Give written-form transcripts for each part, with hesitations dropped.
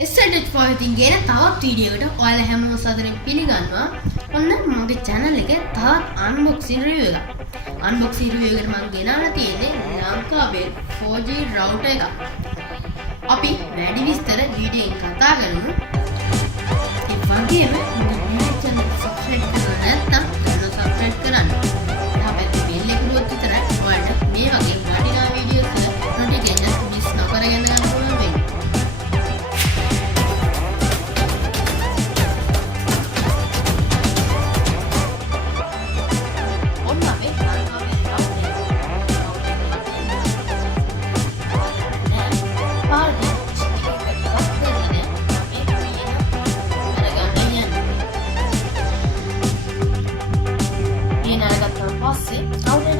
SLH ඉතින් ගෙන තවත් වීඩියෝ එකට ඔයාලා හැමෝම සාදරයෙන් පිළිගන්නවා. ඔන්න මගේ channel එකේ තවත් unboxing review එකක්. unboxing review එකට මම ගෙනාලා තියෙන්නේ Lankabell 4G router එකක්. අපි වැඩි විස්තර වීඩියෝ එකෙන් කතා කරමු. ඒ වගේම මගේ channel එක subscribe කරලා නැත්නම් subscribe කරන්න. තාපැත්තේ bell එක දුවත් විතරයි ඔයාලට මේ වගේ වටිනා වීඩියෝස් notification miss නොකරගෙන ගන්න පුළුවන් වෙන්නේ.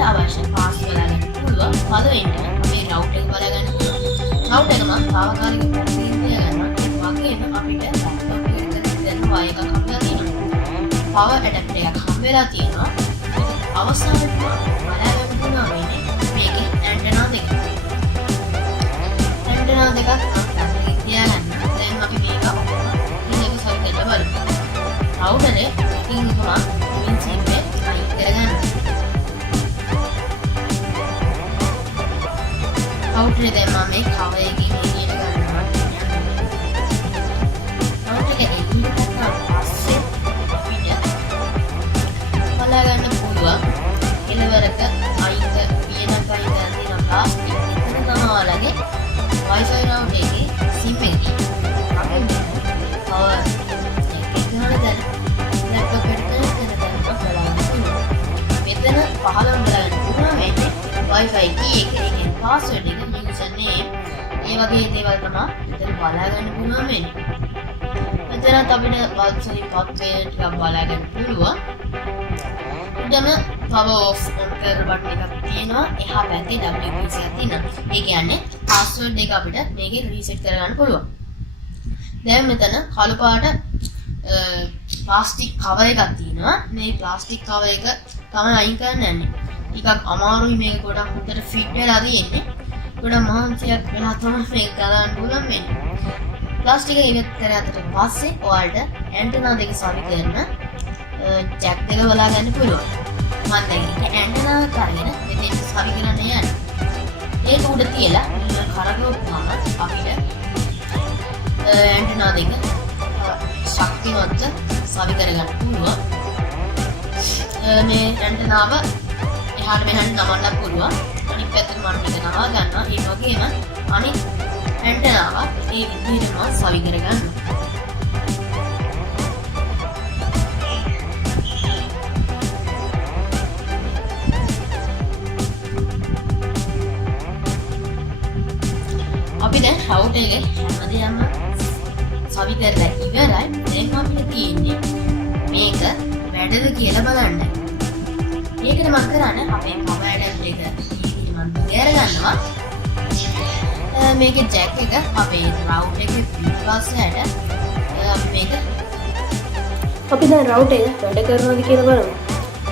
අවශ්‍ය පාස්වර්ඩ් ගන්න පුළුවන්. පළවෙනිම මේ රවුටර් එක බලගන්න පුළුවන්. රවුටර් එක මම තාවකාලිකව පැත්තකින් තියාගන්නවා. ඒ වගේම අපිට ලැප්ටොප් එකට දෙන්න වයර් එකක් හම්බෙලා තියෙනවා. පවර් ඇඩැප්ටර් එකක් හම්බෙලා තියෙනවා. අවසානයේදී බලගන්න පුළුවන් වෙන්නේ මේකේ ඇන්ටනා දෙක. ඇන්ටනා දෙකක් මම පැත්තකින් තියාගන්නවා. දැන් අපි මේක ඉතින් සරි කරලා බලමු. රවුටරේ ඉතින් එක මම සිම් එක අයින් කරගන්නවා. router එක දැන් මම මේ cover එකකින් එළියට ගන්නවා. router එක එළියට ගත්තාම පස්සේ අපිට බලා ගන්න පුළුවන් කෙලවරක අයික පියනක් අයික තියෙන ප්ලාස්ටික් එතන තමයි ඔයාලගේ Wi-Fi router එකේ SIM එක තියෙන්නේ. අපි power එකේ ගහලා දැන් laptop එකට කනෙක්ට් කරලා බලන්න පුළුවන්. මෙතන පහළම බලන්න පුළුවන් වෙන්නේ Wi-Fi key එක එකේ password එක username ඒ වගේ දේවල් තමයි මෙතන බලා ගන්න පුළුවන් වෙන්නේ. මෙතනත් අපිට වල්සලි පත්වේ ටිකක් බලා ගන්න පුළුවන්. උඩම power off on කරන බටන් එකක් තියෙනවා. එහා පැත්තේ WPC එකක් තියෙනවා. ඒ කියන්නේ password එක අපිට මේකේ reset කරගන්න පුළුවන්. දැන් මෙතන කළු පාට plastic cover එකක් තියෙනවා. මේ plastic cover එක තමයි අයින් කරන්න යන්නේ. ටිකක් අමාරුයි මේක ගොඩක් හොඳට ෆිට වෙලා තියෙන්නේ. ගොඩක් මහන්සියක් වෙලා තමයි මේක ගලවන්න පුළුවන් වෙන්නේ. ප්ලාස්ටික් එක ඉවත් කරාට පස්සේ ඔයාලට ඇන්ටනා දෙක සවි කරන ජැක් දෙක බලා ගන්න පුළුවන්. මම දැන් ඒක ඇන්ටනා කරගෙන මෙතෙන් සවි කරන්න යන්නේ. ඒක උඩ තියලා කරකවුවාම අපිට ඇන්ටනා දෙක ශක්තිමත්ව සවි කරගන්න පුළුවන්. මේ ඇන්ටනාව එහාට මෙහාට නමන්න පුළුවන්. අනිත් පැත්තට මම මේක නවා ගන්නවා. ඒ වගේම අනිත් ඇන්ටනාව ඒ විදිහටම සවි කරගන්නවා. අපි දැන් router එකේ හැමදේම සවි කරලා ඉවරයි. දැන් අපිට තියෙන්නේ මේක වැඩද කියලා බලන්න. ඒකට මම කරන්නේ අපේ power adapter එක මම තේර ගන්නවා. මේකේ jack එක අපේ router එකේ පිටපස්සට මේක අපි දැන් router එක වැඩ කරනවද කියලා බලමු.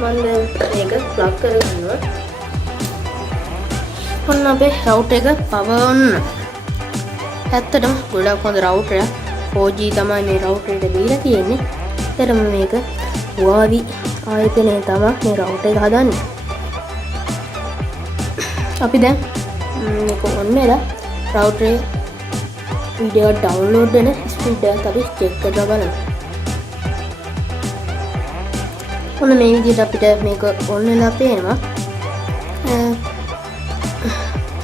මම දැන් මේක plug කරගන්නවා. ඔන්න අපේ router එක power on. ඇත්තටම ගොඩක් හොඳ router එක 4G තමයි මේ router එකට දීලා තියෙන්නේ. ඒතරම මේක Huawei ආයතනයේ තමයි මේ router එක හදන්නේ. අපි දැන් මේක on වෙලා router එකේ වීඩියෝ ඩවුන්ලෝඩ් වෙන ස්පීඩ් එක අපි චෙක් කරලා බලමු. ඔන්න මේ විදිහට අපිට මේක on වෙලා පේනවා.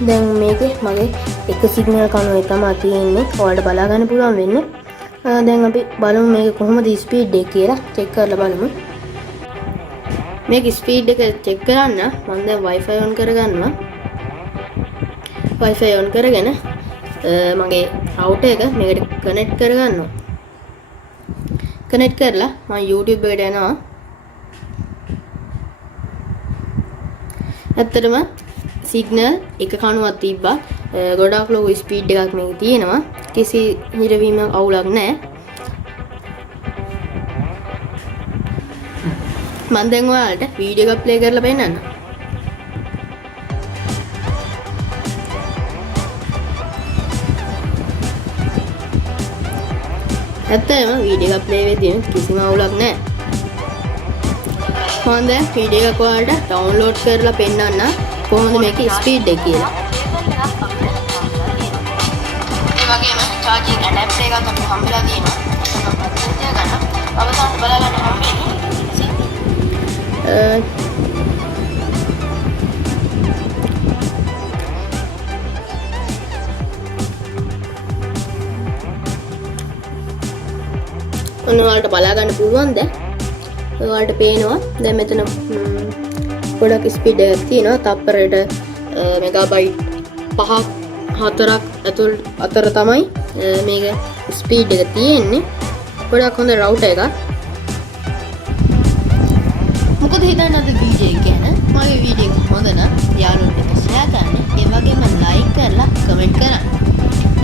දැන් මේකේ මගේ එක සිග්නල් කණුවේ තමයි තියෙන්නේ. ඔයාලට බලා ගන්න පුළුවන් වෙන්නේ. දැන් අපි බලමු මේක කොහොමද ස්පීඩ් එක කියලා චෙක් කරලා බලමු. මේක ස්පීඩ් එක චෙක් කරන්න මම දැන් Wi-Fi on කරගන්නවා. Wi-Fi on කරගෙන මගේ router එක මේකට කනෙක්ට් කරගන්නවා. කනෙක්ට් කරලා මම YouTube එකට යනවා. ඇත්තටම සිග්නල් එක කණුවක් තිබ්බා. ගොඩාක් ලොකු ස්පීඩ් එකක් මේකේ තියෙනවා. කිසි හිරවීමක් අවුලක් නැහැ. මම දැන් ඔයාලට වීඩියෝ එකක් ප්ලේ කරලා පෙන්නන්නම්. ඇත්තටම වීඩියෝ එක ප්ලේ වෙද්දී කිසිම අවුලක් නැහැ. මම දැන් වීඩියෝ එක ඔයාලට ඩවුන්ලෝඩ් කරලා පෙන්නන්න කොහොමද මේකේ ස්පීඩ් එක කියලා. ඒ වගේම charging adapter එකක් අපිට හම්බෙලා තියෙනවා. ඒක ගන්න අවසානට බලා ගන්න හම්බෙන්නේ. ඔයාලට බලා ගන්න පුළුවන් දැන්. ඔයාලට පේනවා දැන් මෙතන ගොඩක් ස්පීඩ් එකක් තියෙනවා. තප්පරයට මෙගාබයිට් 5ක් 4ක් අතර තමයි මේක ස්පීඩ් එක තියෙන්නේ. ගොඩක් හොඳ රවුටර් එකක්. මොකද හිතන්නේ අද වීඩියෝ එක ගැන? මගේ වීඩියෝ එක හොඳ නම් යාළුවොත් එක්ක ෂෙයා කරන්න. ඒ වගේම ලයික් කරලා කමෙන්ට් කරන්න.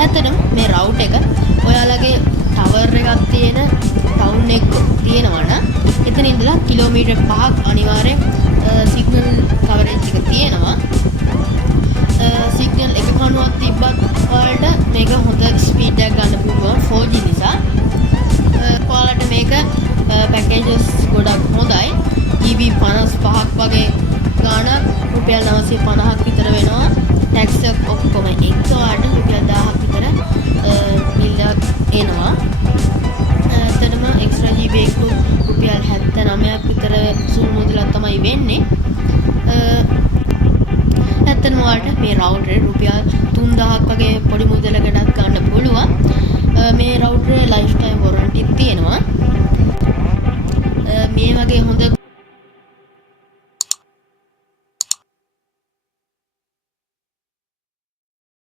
ඇත්තටම මේ රවුටර් එක ඔයාලගේ ටවර් එකක් තියෙන ටවුන් එක තියෙනවා නම් එතන ඉඳලා කිලෝමීටර් 5ක් අනිවාර්යෙන් සිග්නල් කවරේජ් එක තියෙනවා. සිග්නල් එක කණුවක් තිබ්බත් ඔයාලට මේක හොඳ ස්පීඩ් එකක් ගන්න පුළුවන් 4G නිසා. ඔයාලට මේක පැකේජස් ගොඩක් හොඳයි. GB 55ක් වගේ ගාණක් රුපියල් 950ක් විතර වෙනවා. ටැක්ස් එක ඔක්කොම එක ඔයාලට රුපියල් 1000ක් විතර බිල් එනවා. ඇත්තටම එක්ස්ට්‍රා GB එක රුපියල් 79ක් විතර සුළු මුදලක් තමයි වෙන්නේ. ඇත්තටම ඔයාලට මේ රවුටරේ රුපියල් 3000ක් වගේ පොඩි මුදලකටත් ගන්න පුළුවන්. මේ රවුටරේ ලයිෆ් ටයිම් වොරන්ටි තියෙනවා. මේ වගේ හොඳ